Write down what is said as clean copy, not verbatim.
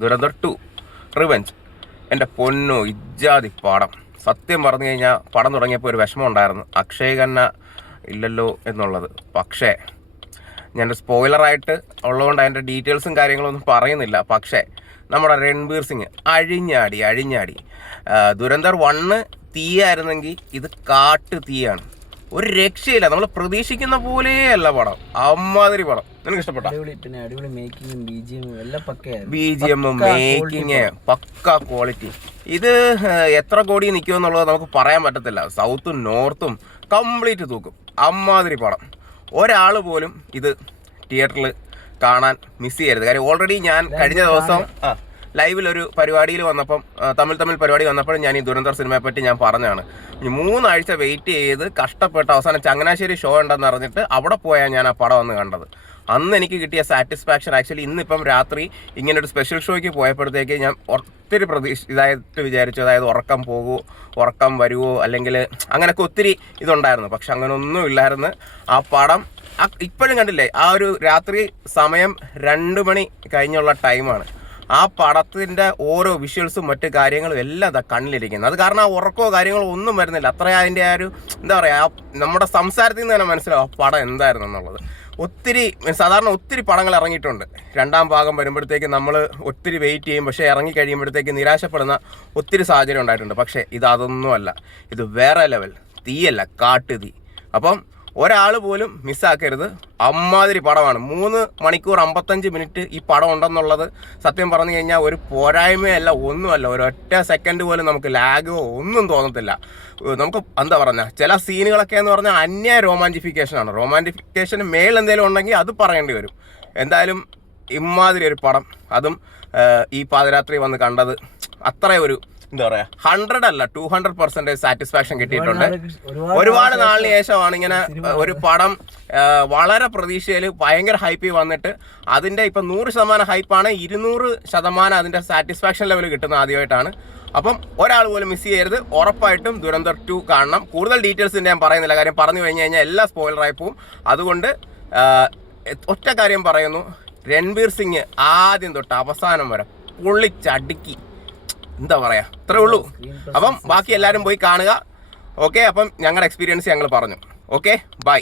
Dhurandhar 2 revenge. എൻ്റെ പൊന്നോ, ഇജ്ജാതി പടം. സത്യം പറഞ്ഞു കഴിഞ്ഞാൽ പടം തുടങ്ങിയപ്പോൾ ഒരു വിഷമം ഉണ്ടായിരുന്നു, അക്ഷയ് ഖന്ന ഇല്ലല്ലോ എന്നുള്ളത്. പക്ഷേ ഞാൻ സ്പോയിലറായിട്ട് ഉള്ളതുകൊണ്ട് അതിൻ്റെ ഡീറ്റെയിൽസും കാര്യങ്ങളൊന്നും പറയുന്നില്ല. പക്ഷേ നമ്മുടെ രൺബീർ സിംഗ് അഴിഞ്ഞാടി. ദുരന്തർ 1 തീയായിരുന്നെങ്കിൽ ഇത് കാട്ട് തീയാണ്. ഒരു രക്ഷയില്ല, നമ്മൾ പ്രതീക്ഷിക്കുന്ന പോലെയല്ല പടം. അമ്മാതിരി പടം. നിനക്ക് ഇഷ്ടപ്പെട്ട? BGM മേക്കിങ് പക്ക ക്വാളിറ്റി. ഇത് എത്ര കോടി നിൽക്കുമെന്നുള്ളത് നമുക്ക് പറയാൻ പറ്റത്തില്ല. സൗത്തും നോർത്തും കംപ്ലീറ്റ് തൂക്കും. അമ്മാതിരി പടം. ഒരാൾ പോലും ഇത് തിയേറ്ററിൽ കാണാൻ മിസ് ചെയ്യരുത്. കാര്യം ഓൾറെഡി ഞാൻ കഴിഞ്ഞ ദിവസം ലൈവിലൊരു പരിപാടിയിൽ വന്നപ്പം, തമിഴ് പരിപാടി വന്നപ്പോഴും ഞാൻ ഈ ദുരന്തർ സിനിമയെ പറ്റി ഞാൻ പറഞ്ഞതാണ്. 3 ആഴ്ച വെയിറ്റ് ചെയ്ത് കഷ്ടപ്പെട്ട് അവസാനം ചങ്ങനാശ്ശേരി ഷോ ഉണ്ടെന്ന് അറിഞ്ഞിട്ട് അവിടെ പോയാൽ ഞാൻ ആ പടം വന്ന് കണ്ടത്. അന്ന് എനിക്ക് കിട്ടിയ സാറ്റിസ്ഫാക്ഷൻ ആക്ച്വലി ഇന്നിപ്പം രാത്രി ഇങ്ങനൊരു സ്പെഷ്യൽ ഷോയ്ക്ക് പോയപ്പോഴത്തേക്ക് ഞാൻ ഒത്തിരി ഇതായിട്ട് വിചാരിച്ചു, അതായത് ഉറക്കം വരുമോ അല്ലെങ്കിൽ അങ്ങനെയൊക്കെ ഒത്തിരി ഇതുണ്ടായിരുന്നു. പക്ഷെ അങ്ങനെ ഒന്നും ഇല്ലായിരുന്നു. ആ പടം ഇപ്പോഴും കണ്ടില്ലേ, ആ ഒരു രാത്രി സമയം 2 മണി കഴിഞ്ഞുള്ള ടൈമാണ്. ആ പടത്തിൻ്റെ ഓരോ വിഷ്വൽസും മറ്റു കാര്യങ്ങളും എല്ലാം കണ്ണിലിരിക്കുന്നത്. അത് കാരണം ആ ഉറക്കമോ കാര്യങ്ങളോ ഒന്നും വരുന്നില്ല. അത്രയും അതിൻ്റെ ആ ഒരു എന്താ പറയുക, നമ്മുടെ സംസാരത്തിൽ നിന്ന് തന്നെ മനസ്സിലാവും ആ പടം എന്തായിരുന്നു എന്നുള്ളത്. സാധാരണ ഒത്തിരി പടങ്ങൾ ഇറങ്ങിയിട്ടുണ്ട്. 2ാം ഭാഗം വരുമ്പോഴത്തേക്ക് നമ്മൾ ഒത്തിരി വെയിറ്റ് ചെയ്യും, പക്ഷേ ഇറങ്ങി കഴിയുമ്പോഴത്തേക്ക് നിരാശപ്പെടുന്ന ഒത്തിരി സാഹചര്യം ഉണ്ടായിട്ടുണ്ട്. പക്ഷേ അതൊന്നുമല്ല, ഇത് വേറെ ലെവൽ തീയല്ല, കാട്ടുതീ. അപ്പം ഒരാൾ പോലും മിസ്സാക്കരുത്. അമ്മാതിരി പടമാണ്. 3 മണിക്കൂർ 55 മിനിറ്റ് ഈ പടം ഉണ്ടെന്നുള്ളത് സത്യം പറഞ്ഞു കഴിഞ്ഞാൽ ഒരു പോരായ്മയല്ല, ഒന്നുമല്ല. ഒരൊറ്റ സെക്കൻഡ് പോലും നമുക്ക് ലാഗോ ഒന്നും തോന്നത്തില്ല. നമുക്ക് എന്താ പറഞ്ഞാൽ ചില സീനുകളൊക്കെ എന്ന് പറഞ്ഞാൽ അന്യ റൊമാൻറ്റിഫിക്കേഷനാണ്. റൊമാൻറ്റിഫിക്കേഷന് മേലെന്തെങ്കിലും ഉണ്ടെങ്കിൽ അത് പറയേണ്ടി വരും. എന്തായാലും ഇമാതിരി ഒരു പടം, അതും ഈ പാതിരാത്രി വന്ന് കണ്ടത് അത്ര ഒരു എന്താ പറയാ 100 അല്ല 200% സാറ്റിസ്ഫാക്ഷൻ കിട്ടിയിട്ടുണ്ട്. ഒരുപാട് നാളിന് ശേഷമാണ് ഇങ്ങനെ ഒരു പടം വളരെ പ്രതീക്ഷയിൽ ഭയങ്കര ഹൈപ്പിൽ വന്നിട്ട് അതിന്റെ ഇപ്പൊ 100% ഹൈപ്പാണ്, 200% അതിന്റെ സാറ്റിസ്ഫാക്ഷൻ ലെവൽ കിട്ടുന്ന ആദ്യമായിട്ടാണ്. അപ്പം ഒരാൾ പോലും മിസ് ചെയ്യരുത്. ഉറപ്പായിട്ടും ദുരന്തർ 2 കാണണം. കൂടുതൽ ഡീറ്റെയിൽസ് ഞാൻ പറയുന്നില്ല, കാര്യം പറഞ്ഞു കഴിഞ്ഞു കഴിഞ്ഞാൽ എല്ലാം സ്പോയിലറായി പോവും. അതുകൊണ്ട് ഒറ്റ കാര്യം പറയുന്നു, രൺബീർ സിംഗ് ആദ്യം തൊട്ട് അവസാനം വരെ പൊള്ളിച്ചടുക്കി. എന്താ പറയാ, അത്രേ ഉള്ളൂ. അപ്പം ബാക്കി എല്ലാവരും പോയി കാണുക. ഓക്കെ, അപ്പം ഞങ്ങളുടെ എക്സ്പീരിയൻസ് ഞങ്ങൾ പറഞ്ഞു. Okay, by.